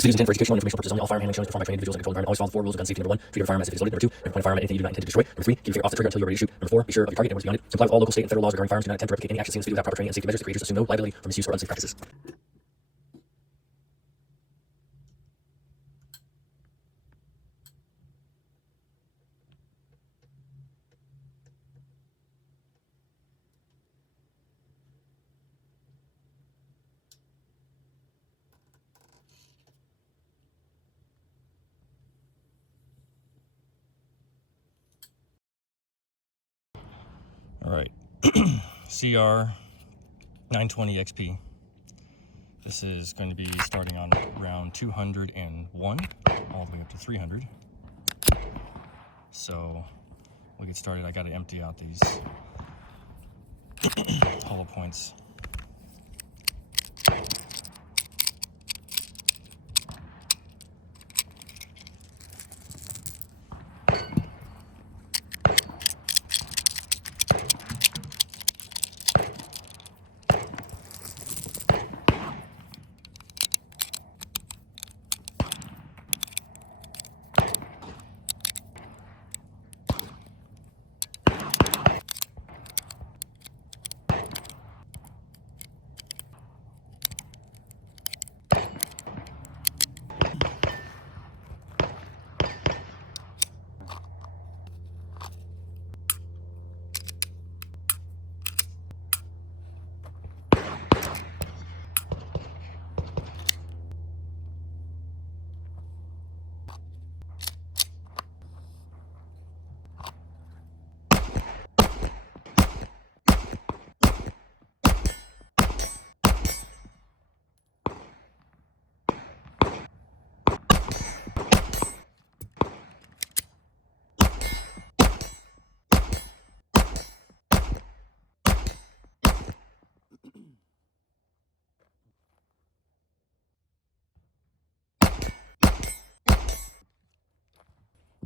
This video is intended for educational and informational purposes only. All firearm handling shown is performed by trained individuals in a controlled environment. Always follow the 4 rules of gun safety. Number 1, treat your firearm as if it's loaded. Number 2, never point a firearm at anything you do not intend to destroy. Number 3, keep your finger off the trigger until you're ready to shoot. Number 4, be sure of your target and where it's beyond it. Comply with all local, state, and federal laws regarding firearms. Do not attempt to replicate any action seen in this video without proper training and safety measures. The creators assume no liability for misuse or unsafe practices. All right, CR920XP. This is going to be starting on round 201 all the way up to 300. So we'll get started. I got to empty out these hollow points.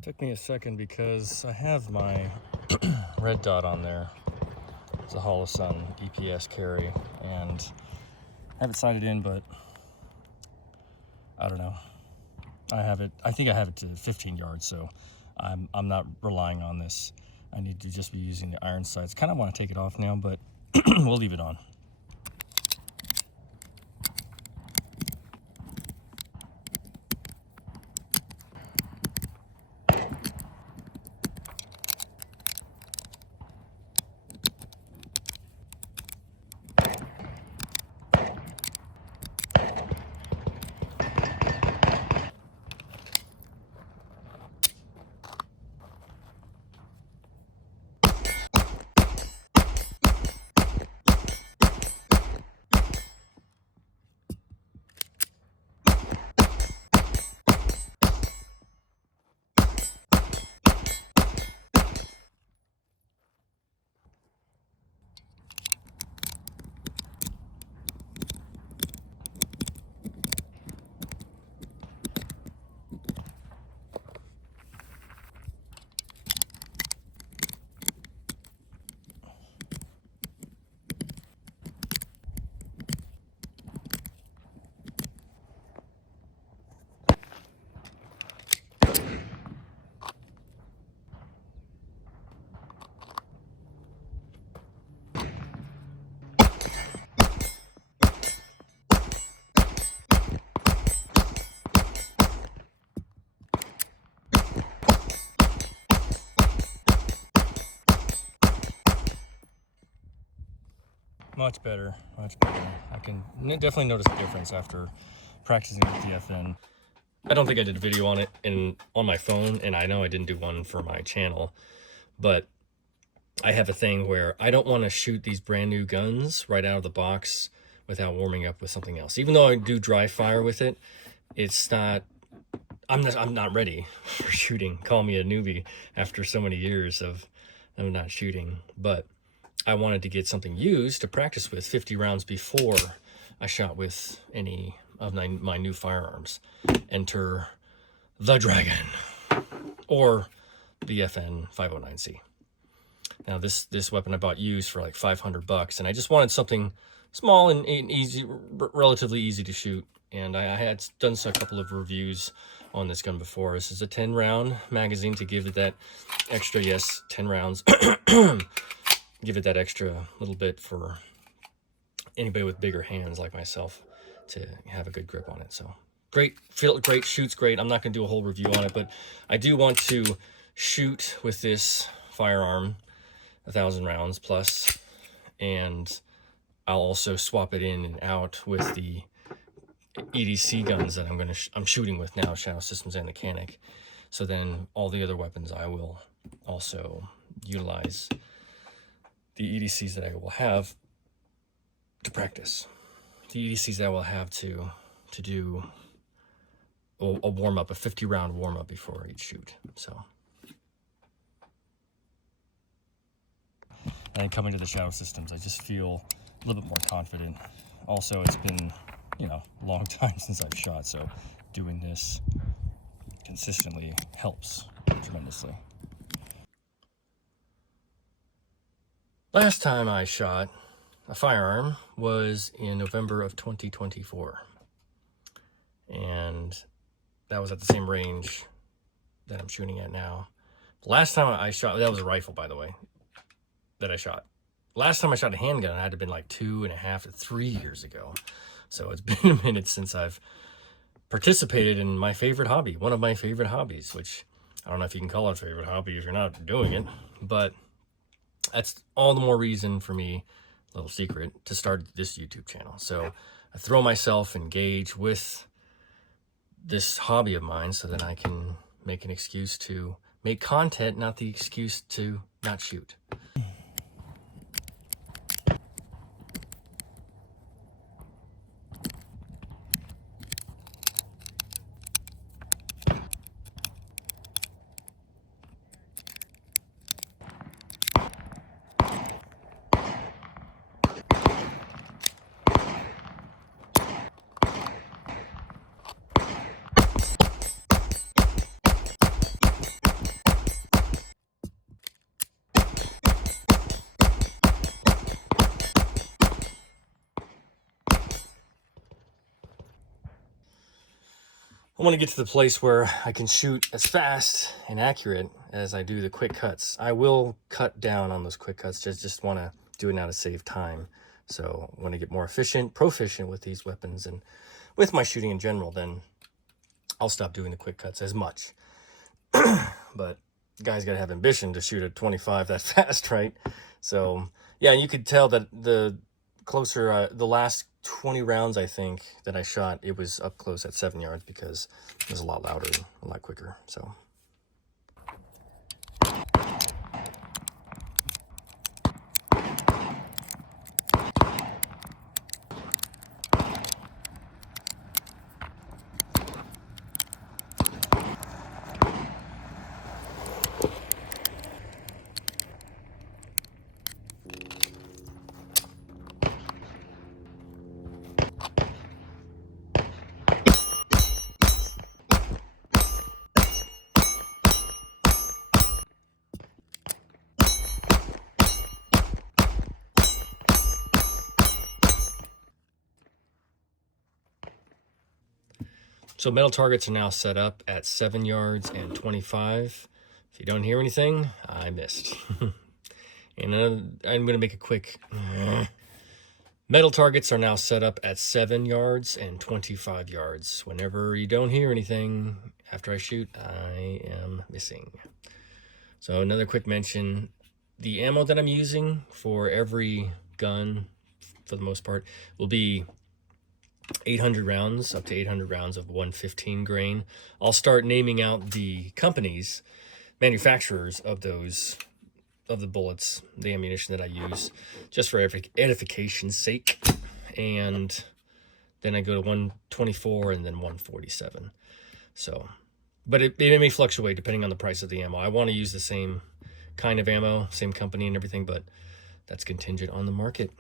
Took me a second because I have my red dot on there. It's a Holosun EPS carry, and I have it sighted in, but I don't know. I think I have it to 15 yards, so I'm not relying on this. I need to just be using the iron sights. Kind of want to take it off now, but we'll leave it on. Much better, much better. I can definitely notice a difference after practicing with the FN. I don't think I did a video on it on my phone, and I know I didn't do one for my channel, but I have a thing where I don't want to shoot these brand new guns right out of the box without warming up with something else. Even though I do dry fire with it, it's not, I'm not ready for shooting. Call me a newbie after so many years of not shooting, but I wanted to get something used to practice with 50 rounds before I shot with any of my new firearms. Enter the Dragon, or the FN 509C. Now this weapon I bought used for like $500, and I just wanted something small and easy, relatively easy to shoot and I had done a couple of reviews on this gun before. This is a 10 round magazine to give it that extra, yes, 10 rounds, give it that extra little bit for anybody with bigger hands like myself to have a good grip on it. So great, feel great, shoots great. I'm not going to do a whole review on it, but I do want to shoot with this firearm 1,000 rounds plus, and I'll also swap it in and out with the EDC guns that I'm shooting with now, Shadow Systems and Mechanic. So then all the other weapons I will also utilize the EDCs that I will have to practice. The EDCs that I will have to do a warm-up, a 50-round warm-up before each shoot. So, and coming to the Shadow Systems, I just feel a little bit more confident. Also, it's been, you know, a long time since I've shot, so doing this consistently helps tremendously. Last time I shot a firearm was in November of 2024, and that was at the same range that I'm shooting at now. The last time I shot, that was a rifle, by the way, that I shot. Last time I shot a handgun, it had to have been like 2.5 to 3 years ago. So it's been a minute since I've participated in my favorite hobby, one of my favorite hobbies, which I don't know if you can call it a favorite hobby if you're not doing it, but that's all the more reason for me, little secret, to start this YouTube channel. So I throw myself engage with this hobby of mine so that I can make an excuse to make content, not the excuse to not shoot. I want to get to the place where I can shoot as fast and accurate as I do the quick cuts. I will cut down on those quick cuts, just want to do it now to save time. So I want to get more proficient with these weapons and with my shooting in general, then I'll stop doing the quick cuts as much. But guys got to have ambition to shoot at 25 that fast, right? So yeah, and you could tell that the closer, the last 20 rounds I think that I shot, it was up close at 7 yards because it was a lot louder and a lot quicker. So So metal targets are now set up at 7 yards and 25. If you don't hear anything, I missed. And I'm going to make a quick... Metal targets are now set up at 7 yards and 25 yards. Whenever you don't hear anything after I shoot, I am missing. So another quick mention, the ammo that I'm using for every gun, for the most part, will be 800 rounds, up to 800 rounds of 115 grain. I'll start naming out the companies, manufacturers of those, of the bullets, the ammunition that I use, just for edification's sake. And then I go to 124 and then 147. So, but it may fluctuate depending on the price of the ammo. I want to use the same kind of ammo, same company and everything, but that's contingent on the market.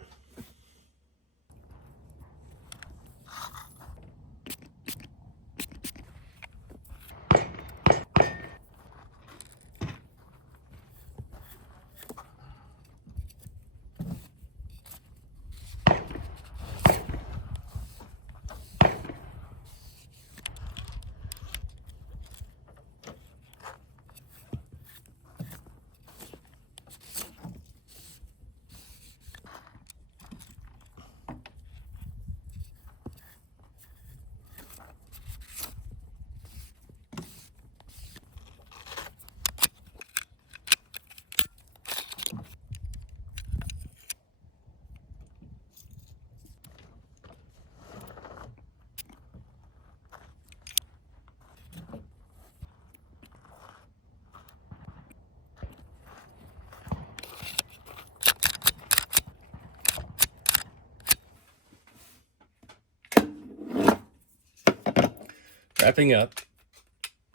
Wrapping up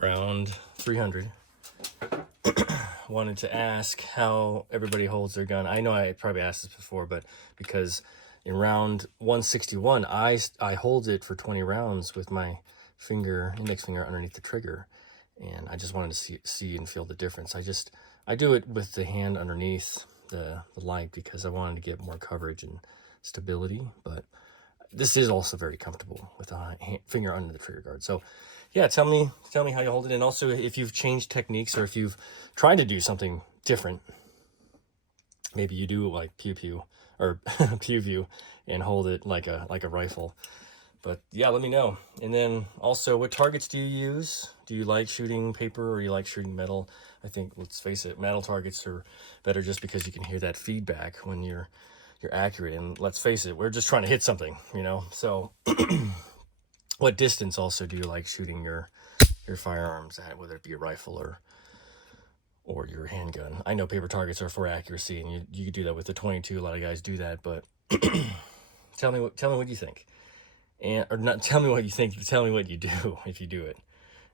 round 300. Wanted to ask how everybody holds their gun. I know I probably asked this before, but because in round 161, I hold it for 20 rounds with my index finger underneath the trigger. And I just wanted to see and feel the difference. I do it with the hand underneath the light because I wanted to get more coverage and stability, but this is also very comfortable with a finger under the trigger guard. So yeah, tell me how you hold it, and also if you've changed techniques or if you've tried to do something different. Maybe you do like pew pew or pew view and hold it like a rifle. But yeah, let me know. And then also, what targets do you use? Do you like shooting paper or you like shooting metal? I think, let's face it, metal targets are better just because you can hear that feedback when you're accurate. And let's face it, we're just trying to hit something, you know? So what distance also do you like shooting your firearms at, whether it be a rifle or your handgun? I know paper targets are for accuracy, and you can do that with the 22. A lot of guys do that, but tell me what you think. Or not tell me what you think, but tell me what you do if you do it.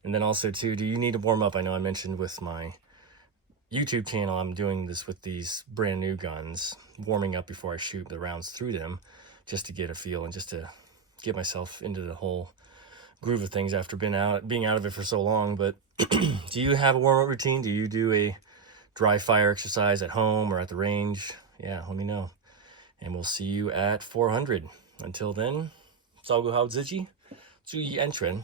And then also too, do you need to warm up? I know I mentioned with my YouTube channel, I'm doing this with these brand new guns, warming up before I shoot the rounds through them, just to get a feel and just to get myself into the whole groove of things after being out of it for so long. But do you have a warm-up routine? Do you do a dry fire exercise at home or at the range? Yeah, let me know. And we'll see you at 400. Until then, 照顾好自己，注意安全。